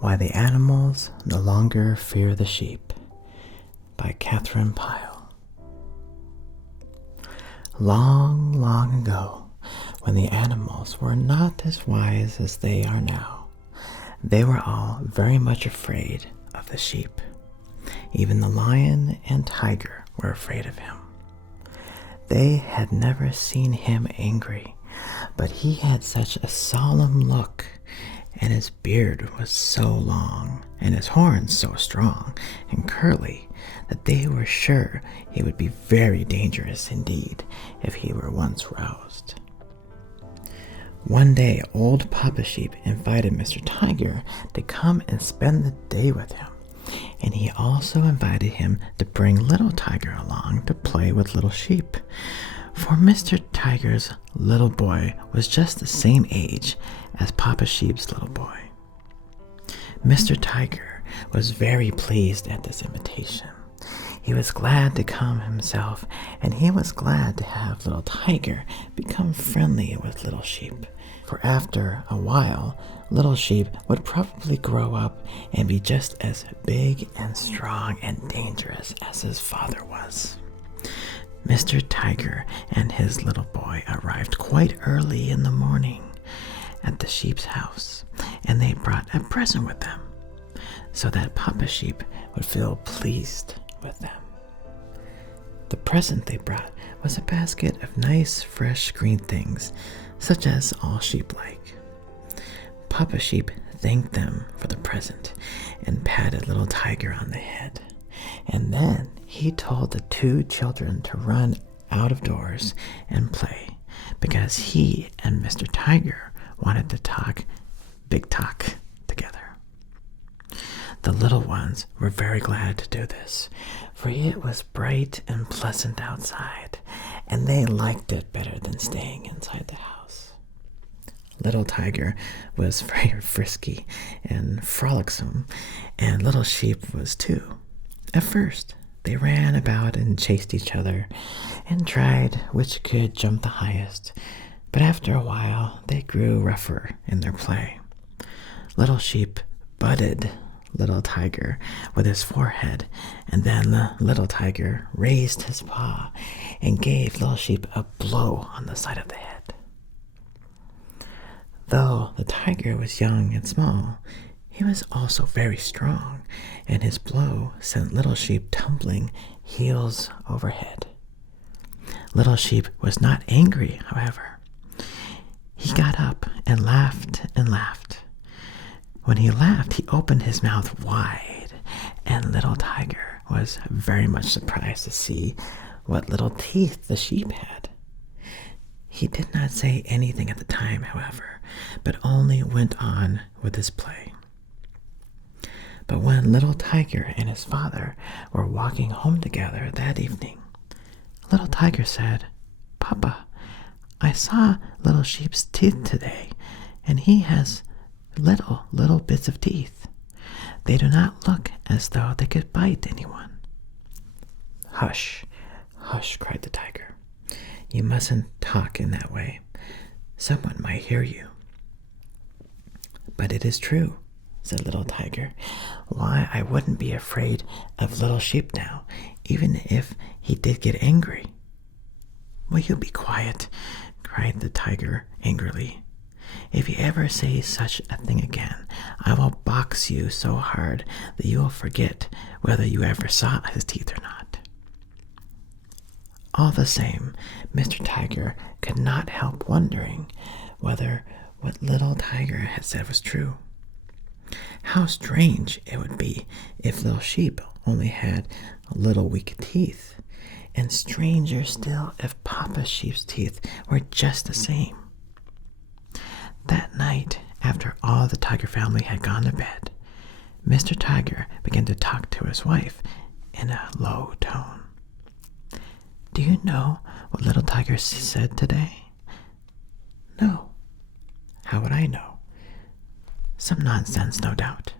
Why the Animals No Longer Fear the Sheep by Catherine Pyle. Long, long ago, when the animals were not as wise as they are now, they were all very much afraid of the sheep. Even the lion and tiger were afraid of him. They had never seen him angry, but he had such a solemn look, and his beard was so long, and his horns so strong and curly, that they were sure he would be very dangerous indeed if he were once roused. One day, old Papa Sheep invited Mr. Tiger to come and spend the day with him, and he also invited him to bring Little Tiger along to play with Little Sheep, for Mr. Tiger's little boy was just the same age as Papa Sheep's little boy. Mr. Tiger was very pleased at this invitation. He was glad to come himself, and he was glad to have Little Tiger become friendly with Little Sheep, for after a while, Little Sheep would probably grow up and be just as big and strong and dangerous as his father was. Mr. Tiger and his little boy arrived quite early in the morning at the sheep's house, and they brought a present with them, so that Papa Sheep would feel pleased with them. The present they brought was a basket of nice, fresh green things, such as all sheep like. Papa Sheep thanked them for the present and patted Little Tiger on the head, and then he told the two children to run out of doors and play, because he and Mr. Tiger wanted to talk big talk together. The little ones were very glad to do this, for it was bright and pleasant outside, and they liked it better than staying inside the house. Little Tiger was very frisky and frolicsome, and Little Sheep was too. At first, they ran about and chased each other and tried which could jump the highest, but after a while they grew rougher in their play. Little Sheep butted Little Tiger with his forehead, and then the Little Tiger raised his paw and gave Little Sheep a blow on the side of the head. Though the tiger was young and small, he was also very strong, and his blow sent Little Sheep tumbling heels over head. Little Sheep was not angry, however. He got up and laughed and laughed. When he laughed, he opened his mouth wide, and Little Tiger was very much surprised to see what little teeth the sheep had. He did not say anything at the time, however, but only went on with his play. But when Little Tiger and his father were walking home together that evening, Little Tiger said, "Papa, I saw Little Sheep's teeth today, and he has little bits of teeth. They do not look as though they could bite anyone." "Hush, hush," cried the tiger. "You mustn't talk in that way. Someone might hear you." "But it is true," said Little Tiger. "Why, I wouldn't be afraid of Little Sheep now, even if he did get angry." "Will you be quiet?" cried the tiger angrily. "If you ever say such a thing again, I will box you so hard that you will forget whether you ever saw his teeth or not." All the same, Mr. Tiger could not help wondering whether what Little Tiger had said was true. How strange it would be if Little Sheep only had little weak teeth, and stranger still if Papa Sheep's teeth were just the same. That night, after all the Tiger family had gone to bed, Mr. Tiger began to talk to his wife in a low tone. "Do you know what Little Tiger said today?" "No." "How would I know?" "Some nonsense, no doubt."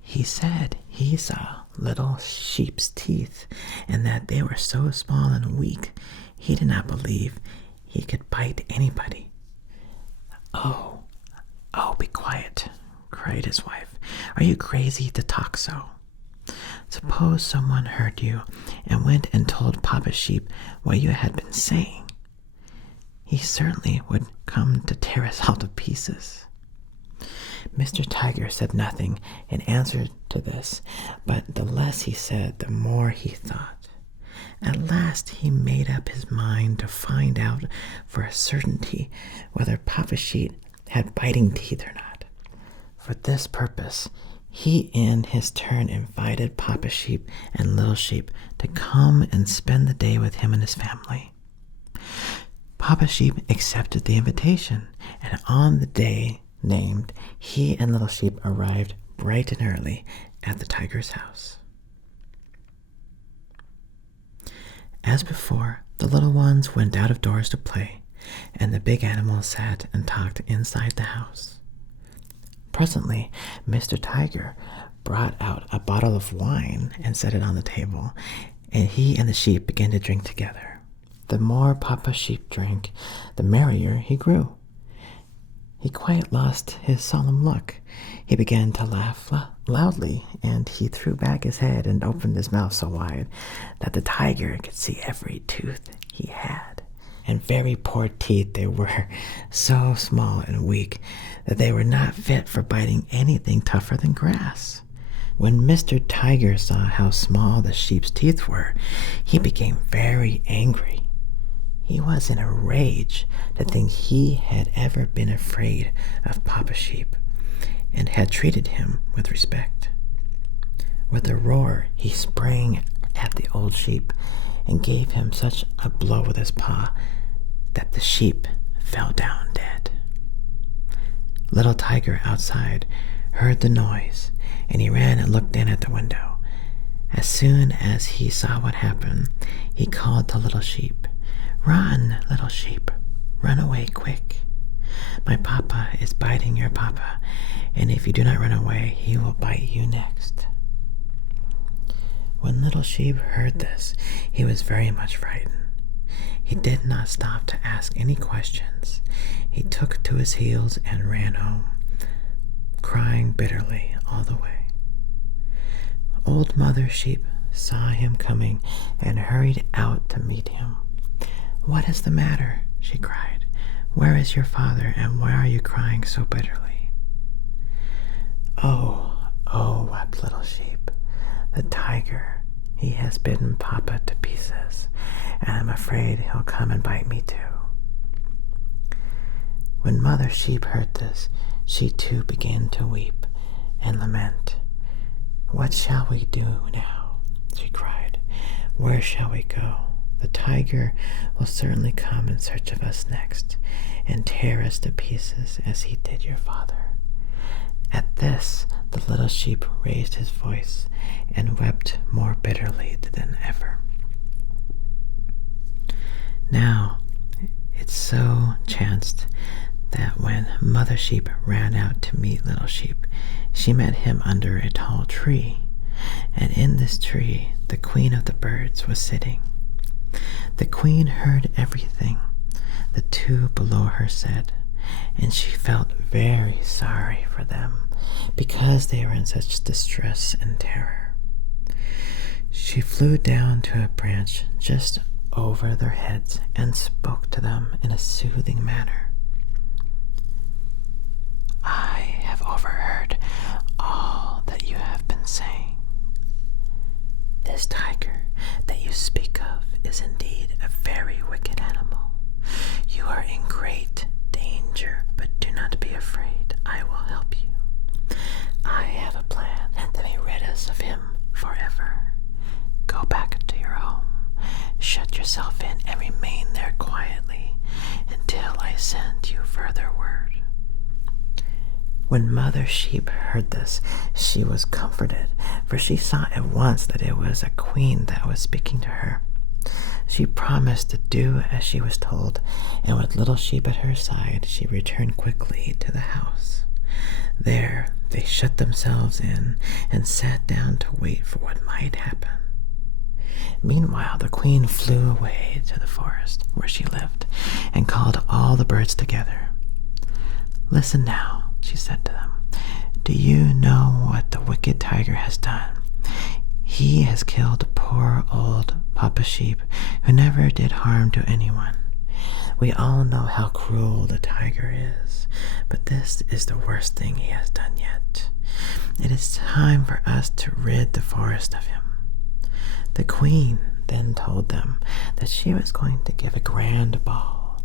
"He said he saw Little Sheep's teeth, and that they were so small and weak, he did not believe he could bite anybody." Oh, be quiet," cried his wife. "Are you crazy to talk so? Suppose someone heard you and went and told Papa Sheep what you had been saying. He certainly would come to tear us all to pieces." Mr. Tiger said nothing in answer to this, but the less he said, the more he thought. At last he made up his mind to find out for a certainty whether Papa Sheep had biting teeth or not. For this purpose, he in his turn invited Papa Sheep and Little Sheep to come and spend the day with him and his family. Papa Sheep accepted the invitation, and on the day named, he and Little Sheep arrived bright and early at the tiger's house. As before, the little ones went out of doors to play, and the big animals sat and talked inside the house. Presently, Mr. Tiger brought out a bottle of wine and set it on the table, and he and the sheep began to drink together. The more Papa Sheep drank, the merrier he grew. He quite lost his solemn look. He began to laugh loudly, and he threw back his head and opened his mouth so wide that the tiger could see every tooth he had. And very poor teeth they were, so small and weak that they were not fit for biting anything tougher than grass. When Mr. Tiger saw how small the sheep's teeth were, he became very angry. He was in a rage to think he had ever been afraid of Papa Sheep and had treated him with respect. With a roar, he sprang at the old sheep and gave him such a blow with his paw that the sheep fell down dead. Little Tiger outside heard the noise, and he ran and looked in at the window. As soon as he saw what happened, he called to Little Sheep, "Run, Little Sheep, run away quick. My papa is biting your papa, and if you do not run away, he will bite you next." When Little Sheep heard this, he was very much frightened. He did not stop to ask any questions. He took to his heels and ran home, crying bitterly all the way. Old Mother Sheep saw him coming and hurried out to meet him. "What is the matter?" she cried. "Where is your father, and why are you crying so bitterly?" Oh, wept Little Sheep. "The tiger, he has bitten Papa to pieces, and I'm afraid he'll come and bite me too." When Mother Sheep heard this, she too began to weep and lament. "What shall we do now?" she cried. "Where shall we go? The tiger will certainly come in search of us next, and tear us to pieces as he did your father." At this, the little sheep raised his voice and wept more bitterly than ever. Now, it so chanced that when Mother Sheep ran out to meet Little Sheep, she met him under a tall tree, and in this tree the Queen of the Birds was sitting. The Queen heard everything the two below her said, and she felt very sorry for them because they were in such distress and terror. She flew down to a branch just over their heads and spoke to them in a soothing manner. "I have overheard all that you have been saying. This tiger that you speak of is indeed a very wicked animal. You are in great danger, but do not be afraid. I will help you. I have a plan that may rid us of him forever. Go back to your home, shut yourself in, and remain there quietly until I send you further word." When Mother Sheep heard this, she was comforted, for she saw at once that it was a queen that was speaking to her. She promised to do as she was told, and with Little Sheep at her side, she returned quickly to the house. There they shut themselves in and sat down to wait for what might happen. Meanwhile, the queen flew away to the forest where she lived and called all the birds together. "Listen now," she said to them. Do you know what the wicked tiger has done? He has killed poor old Papa Sheep, who never did harm to anyone. We all know how cruel the tiger is, but this is the worst thing he has done yet. It is time for us to rid the forest of him." The queen then told them that she was going to give a grand ball.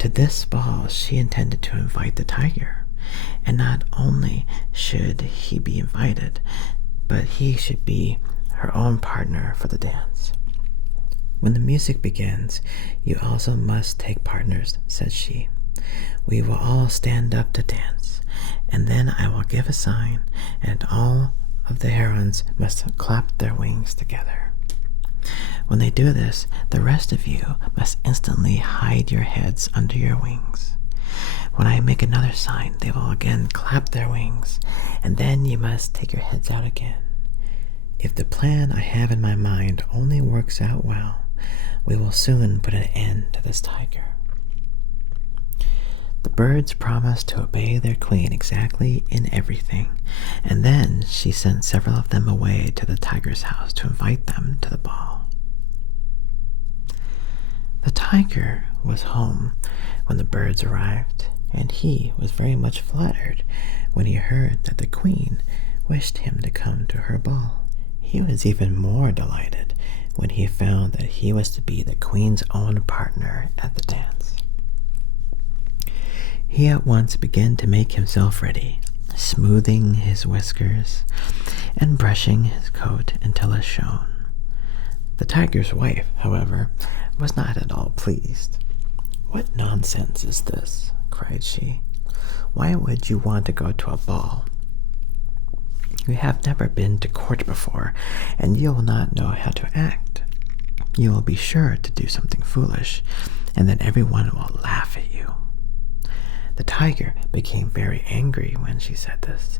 To this ball she intended to invite the tiger, and not only should he be invited, but he should be her own partner for the dance. "When the music begins, you also must take partners," said she. "We will all stand up to dance, and then I will give a sign, and all of the herons must clap their wings together. When they do this, the rest of you must instantly hide your heads under your wings. When I make another sign, they will again clap their wings, and then you must take your heads out again. If the plan I have in my mind only works out well, we will soon put an end to this tiger." The birds promised to obey their queen exactly in everything, and then she sent several of them away to the tiger's house to invite them to the ball. The tiger was home when the birds arrived, and he was very much flattered when he heard that the queen wished him to come to her ball. He was even more delighted when he found that he was to be the queen's own partner at the dance. He at once began to make himself ready, smoothing his whiskers and brushing his coat until it shone. The tiger's wife, however, was not at all pleased. "What nonsense is this?" cried she. "Why would you want to go to a ball? You have never been to court before, and you will not know how to act. You will be sure to do something foolish, and then everyone will laugh at you." The tiger became very angry when she said this.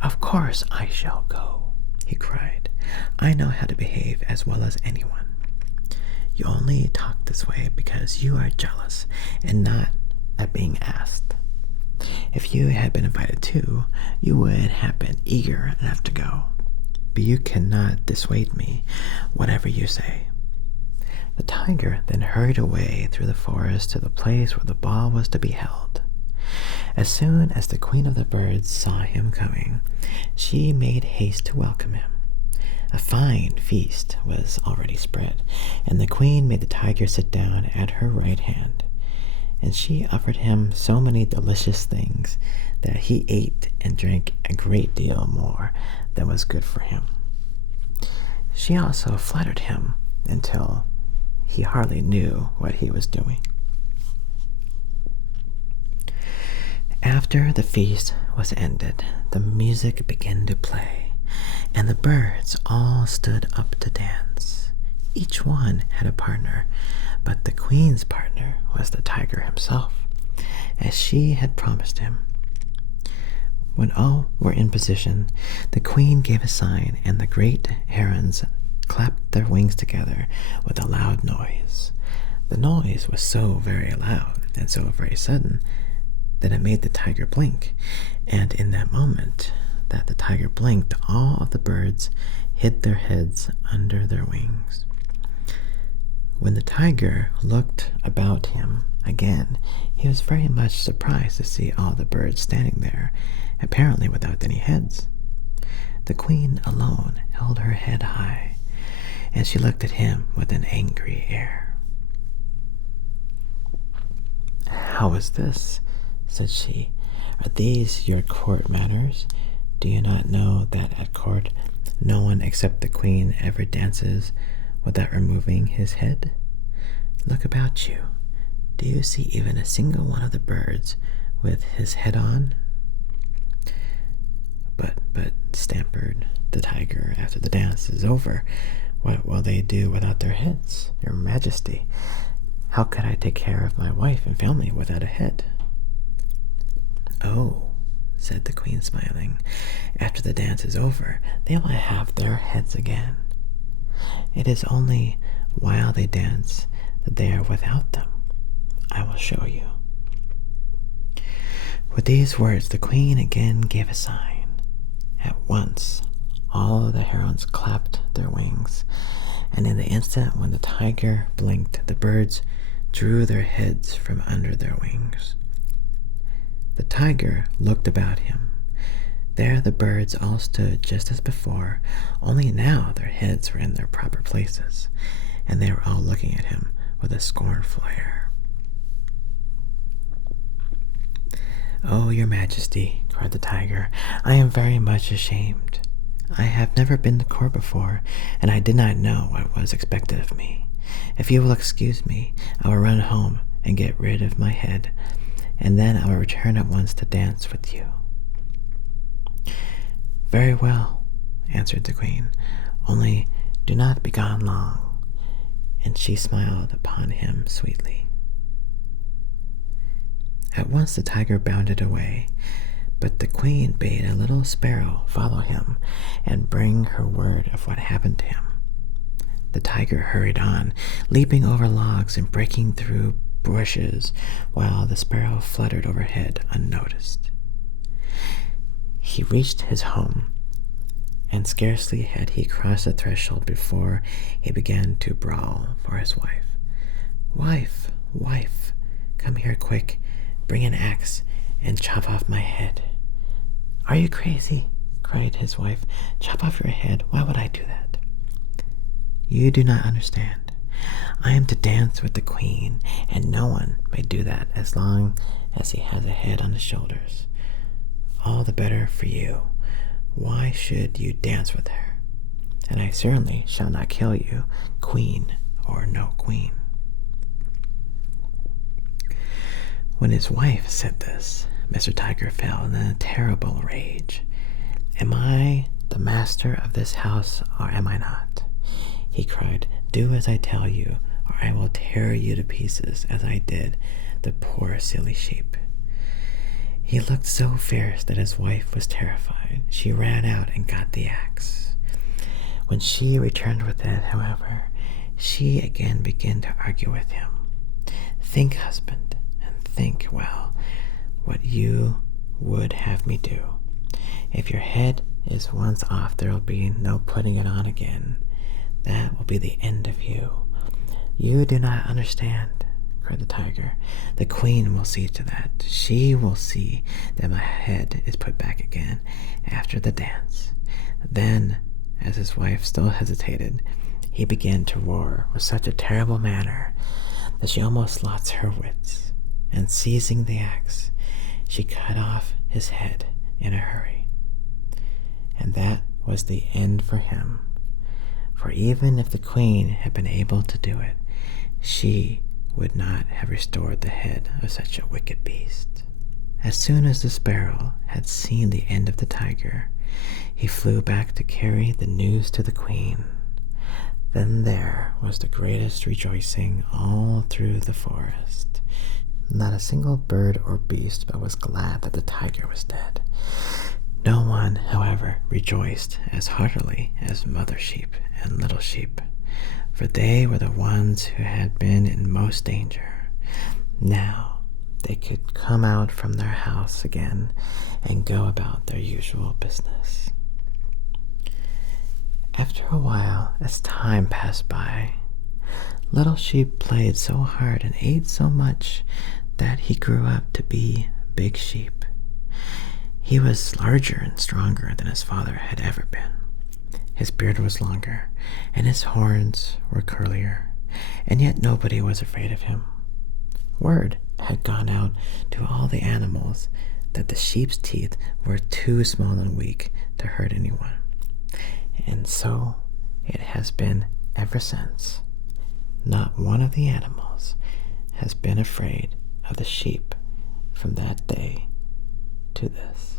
"Of course I shall go," he cried. "I know how to behave as well as anyone. You only talk this way because you are jealous and not at being asked. If you had been invited too, you would have been eager enough to go. But you cannot dissuade me, whatever you say." The tiger then hurried away through the forest to the place where the ball was to be held. As soon as the queen of the birds saw him coming, she made haste to welcome him. A fine feast was already spread, and the queen made the tiger sit down at her right hand. And she offered him so many delicious things that he ate and drank a great deal more than was good for him. She also flattered him until he hardly knew what he was doing. After the feast was ended, the music began to play, and the birds all stood up to dance. Each one had a partner, but the queen's partner was the tiger himself, as she had promised him. When all were in position, the queen gave a sign, and the great herons clapped their wings together with a loud noise. The noise was so very loud and so very sudden that it made the tiger blink, and in that moment that the tiger blinked, all of the birds hid their heads under their wings. When the tiger looked about him again, he was very much surprised to see all the birds standing there, apparently without any heads. The queen alone held her head high, and she looked at him with an angry air. "How is this?" said she. "Are these your court manners? Do you not know that at court no one except the queen ever dances without removing his head? Look about you. Do you see even a single one of the birds with his head on?" But, stammered the tiger, "after the dance is over, what will they do without their heads, your majesty? How could I take care of my wife and family without a head?" "Oh," said the queen, smiling, "after the dance is over, they will have their heads again. It is only while they dance that they are without them. I will show you." With these words, the queen again gave a sign, At once, all of the herons clapped their wings, and in the instant when the tiger blinked, the birds drew their heads from under their wings. The tiger looked about him. There the birds all stood just as before, only now their heads were in their proper places, and they were all looking at him with a scornful air. "Oh, your majesty," cried the tiger, "I am very much ashamed. I have never been to court before, and I did not know what was expected of me. If you will excuse me, I will run home and get rid of my head, and then I will return at once to dance with you." "Very well," answered the queen, "only do not be gone long." And she smiled upon him sweetly. At once the tiger bounded away, but the queen bade a little sparrow follow him and bring her word of what happened to him. The tiger hurried on, leaping over logs and breaking through bushes, while the sparrow fluttered overhead unnoticed. He reached his home, and scarcely had he crossed the threshold before he began to brawl for his wife. "Wife, wife, come here quick, bring an axe and chop off my head." "Are you crazy?" cried his wife. "Chop off your head? Why would I do that?" "You do not understand. I am to dance with the queen, and no one may do that as long as he has a head on his shoulders. All the better for you. Why should you dance with her? And I certainly shall not kill you, queen or no queen." When his wife said this, Mr. Tiger fell in a terrible rage. "Am I the master of this house, or am I not?" he cried. "Do as I tell you, or I will tear you to pieces as I did the poor silly sheep." He looked so fierce that his wife was terrified. She ran out and got the axe. When she returned with it, however, she again began to argue with him. "Think, husband, and think well what you would have me do. If your head is once off, there will be no putting it on again. That will be the end of you." "You do not understand," cried the tiger. "The queen will see to that. She will see that my head is put back again after the dance." Then, as his wife still hesitated, he began to roar with such a terrible manner that she almost lost her wits, and seizing the axe, she cut off his head in a hurry. And that was the end for him. For even if the queen had been able to do it, she would not have restored the head of such a wicked beast. As soon as the sparrow had seen the end of the tiger, he flew back to carry the news to the queen. Then there was the greatest rejoicing all through the forest. Not a single bird or beast but was glad that the tiger was dead. No one, however, rejoiced as heartily as Mother Sheep and Little Sheep, for they were the ones who had been in most danger. Now they could come out from their house again and go about their usual business. After a while, as time passed by, Little Sheep played so hard and ate so much that he grew up to be Big Sheep. He was larger and stronger than his father had ever been. His beard was longer, and his horns were curlier, and yet nobody was afraid of him. Word had gone out to all the animals that the sheep's teeth were too small and weak to hurt anyone. And so it has been ever since. Not one of the animals has been afraid of the sheep from that day to this.